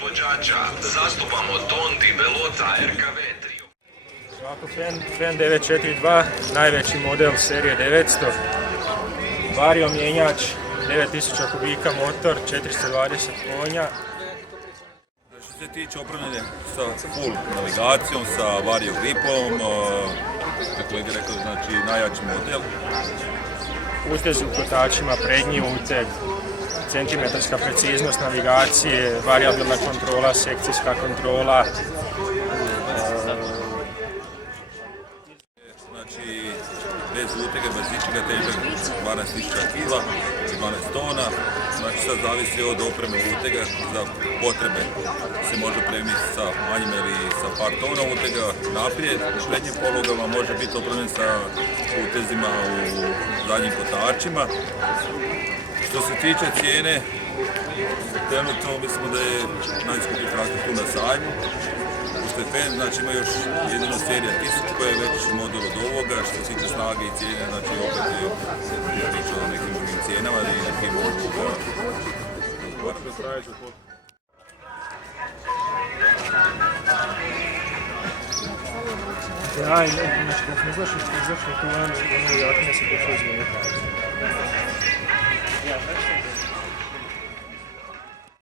proizvođača. Zastupamo Tondi, Velota, RKV, Trio. Ovako Fen 942, najveći model serije 900. Vario mjenjač, 9000 kubika motor, 420 konja. Što se tiče opremljene sa full navigacijom, sa vario gripom, kako je rekao, znači najjači model. Utez u kotačima, prednji uteg, centimetarska preciznost navigacije, variabilna kontrola, sekcijska kontrola. Znači, bez utega, bez ičega, težak 12.000 kg, 12 tona. Znači, sad zavisi od opreme utega, za potrebe se može premijeti sa manjim ili sa par tona utega naprijed. U prednjim polugama može biti opremljen sa utezima u zadnjim kotačima. Što se tiče cijene, trenutno mislimo da je najskuplji traktor tu na sajmu. Fen, znači ima još jedino serija 1000 koja je veći model od ovoga. Što se tiče snage i cijene, znači opet je priča o nekim drugim cijenama i nekim Ja, znači kako ne znaš tu ono jakne se počeo izmijeniti.